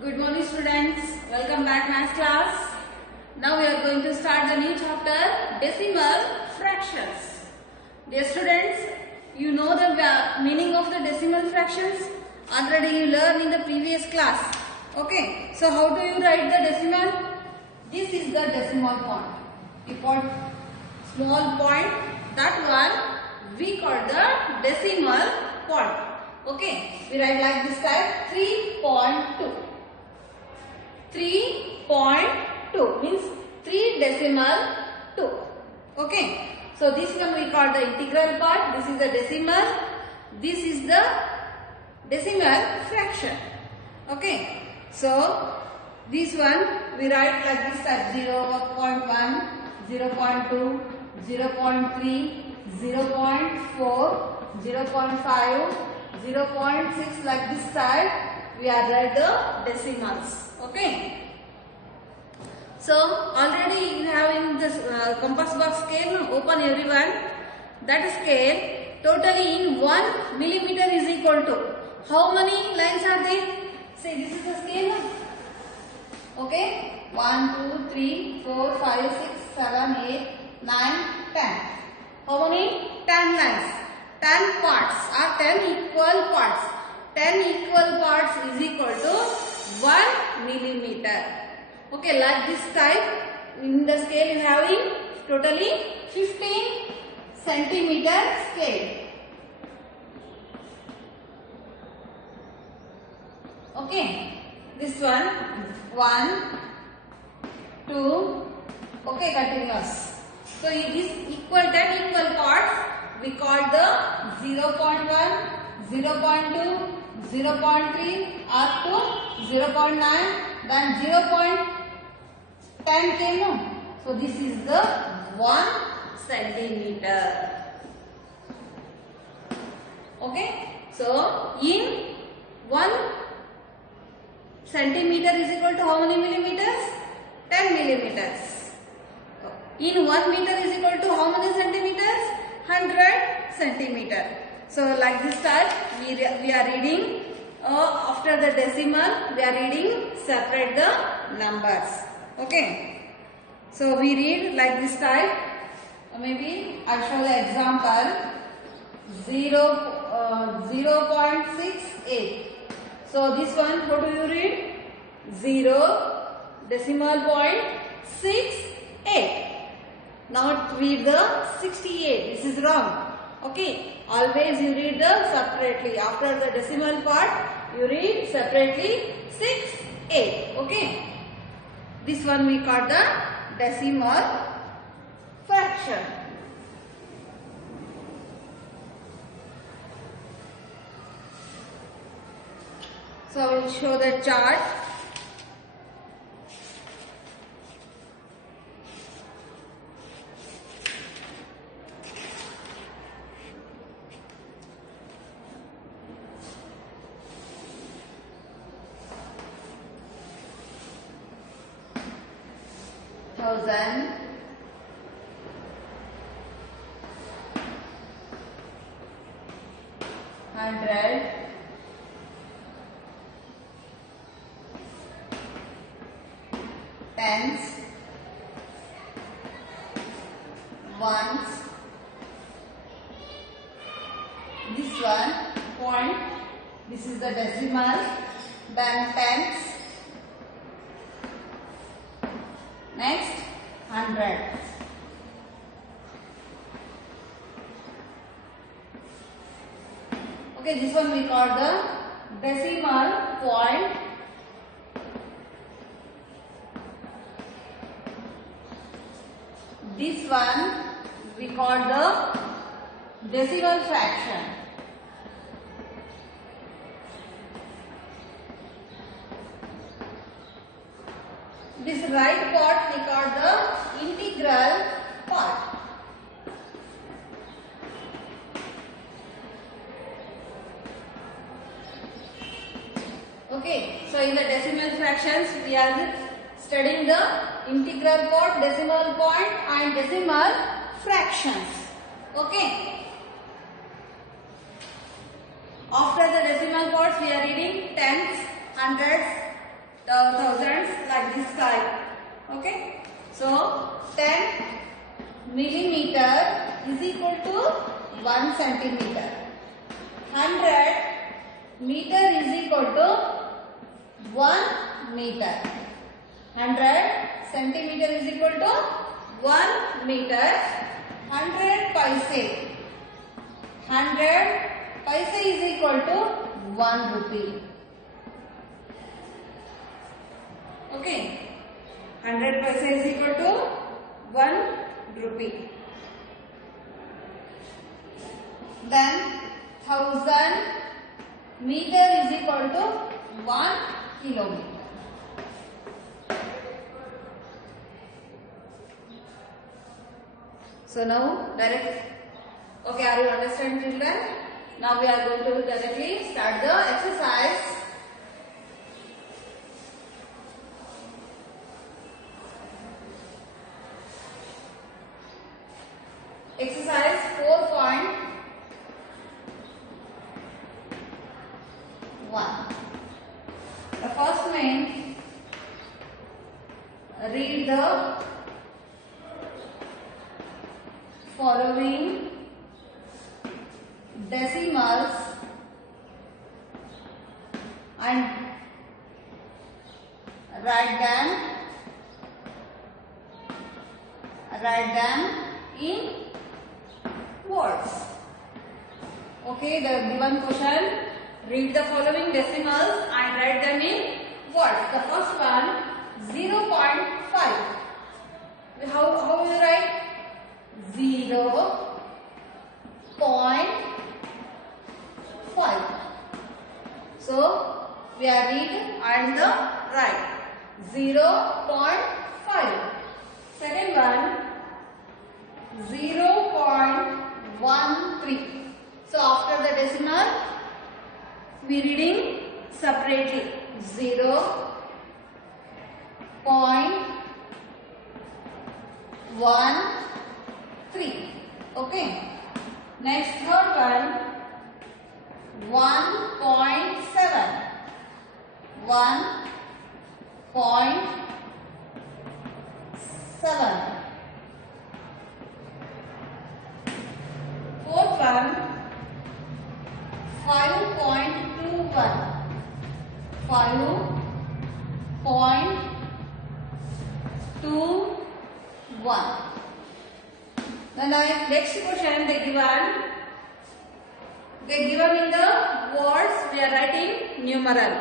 Good morning students, welcome back math class. Now we are going to start the new chapter decimal fractions. Dear students, you know the meaning of the decimal fractions already you learned in the previous class. Okay, so how do you write the decimal? This is the decimal point. We call small point, that one we call the decimal point. Okay, we write like this type 3.2. 3.2 means 3 decimal 2. Okay, so this one we call the integral part. This is the decimal. This is the decimal fraction. Okay, so this one we write like this type 0.1, 0.2, 0.3, 0.4, 0.5, 0.6 like this type. We are write the decimals. Okay. So already you have in this compass box scale. Open everyone. That scale totally in 1 millimeter is equal to how many lines are there? Say this is the scale. Okay. 1, 2, 3, 4, 5, 6, 7, 8, 9, 10. How many? 10 lines. 10 parts are 10 equal parts. 10 equal parts is equal to 1 millimeter. Okay, like this type in the scale you have in totally 15 centimeter scale. Okay, this one 1, 2. Okay, continuous. So it is equal 10 equal parts. We call the 0.1, 0.2, 0.3 up to 0.9, then 0.10 came no. So this is the 1 centimeter. Okay. So in 1 centimeter is equal to how many millimeters? 10 millimeters. In 1 meter is equal to how many centimeters? 100 centimeter. So like this type we are reading after the decimal we are reading separate the numbers. Okay. So we read like this type. Maybe I show the example 0.68. So this one how do you read? 0 decimal point 68. Now read the 68. This is wrong. Okay. Always you read the separately. After the decimal part, you read separately 6, 8. Okay. This one we call the decimal fraction. So I will show the chart. Thousand, hundred, tens, ones. This one point. This is the decimal. Then tens. Next, 100. Okay, this one we call the decimal point. This one we call the decimal fraction. This right part we call the integral part. Okay, so in the decimal fractions we are studying the integral part, decimal point and decimal fractions. Okay. After the decimal parts we are reading tens, hundreds, thousands like this type. Okay. So 10 millimeter is equal to 1 centimeter. 100 meter is equal to 1 meter. 100 centimeter is equal to 1 meter. 100 paise. 100 paise is equal to 1 rupee. Okay. 100 paise is equal to 1 rupee. Then 1000 meter is equal to 1 kilometer. So now direct. Okay, are you understand, children? Now we are going to directly start the exercise. Exercise 4.1. The first main, read the following decimals and write them in words. Okay, the given question, read the following decimals and write them in words. The first one, 0.5. How will you write? 0.5. So we are read and the write 0.5. Second one, 0.13. So after the decimal, we reading separately 0.13. Okay. Next, third one, 1.7. 1.7. Fourth one, 5.21. 5.21. Then next question they given in the words, we are writing numeral.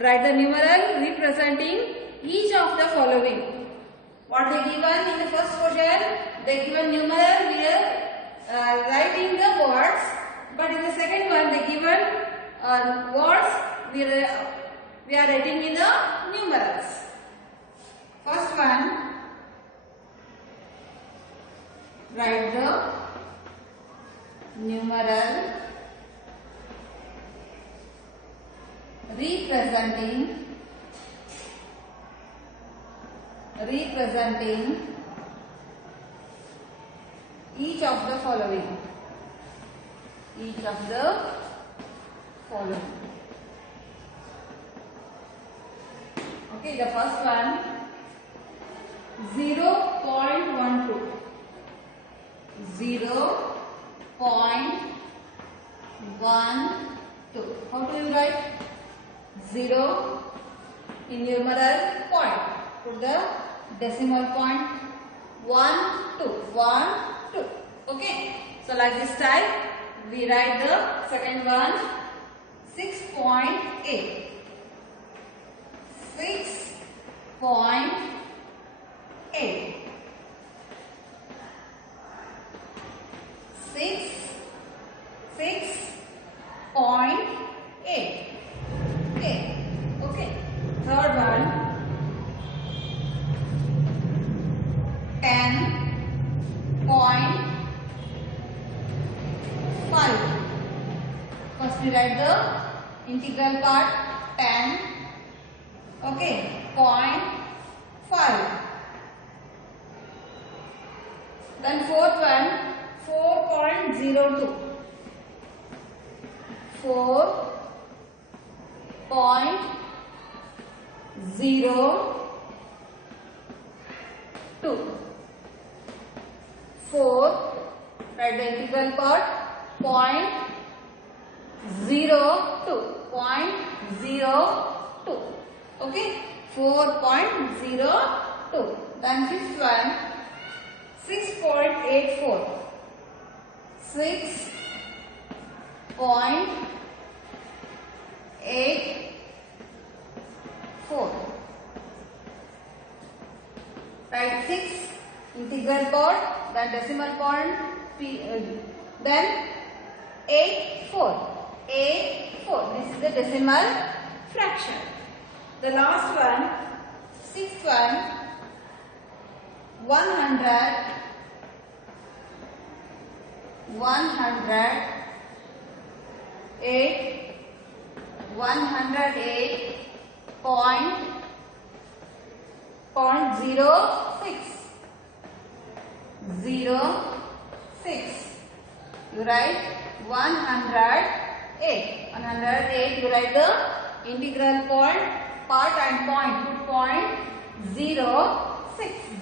Write the numeral representing each of the following. What they given in the first question, they given numeral, we are writing the words. But in the second one, they given words, we are writing in the numerals. First one, write the numeral representing each of the following. Okay, the first one, 0.12. 0.12. How do you write? 0 in numeral point. Put the decimal point. 1, 2. 1, 2. Okay. So like this type, we write the second one. 6.8. 6.8. 6.8. Okay. Third one, 10.5. First we write the integral part 10. Okay. 0.5. Then fourth one, 4.02. 4.02. 0, 2. 4, write the integral part, 0.02, 0.02. Okay, 4.02. Then this one, 6.84. 6.84. Write 6 integral part, then decimal point, then 84. 84. This is the decimal fraction. The last one, sixth one, 100. 108.06. You write 108. 108. You write the integral part and point. Put point 06.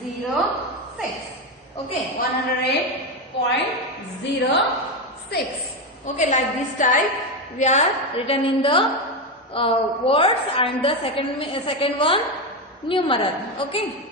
06. Okay. 108.06. Okay, like this type we are written in the words, and the second one numeral. Okay.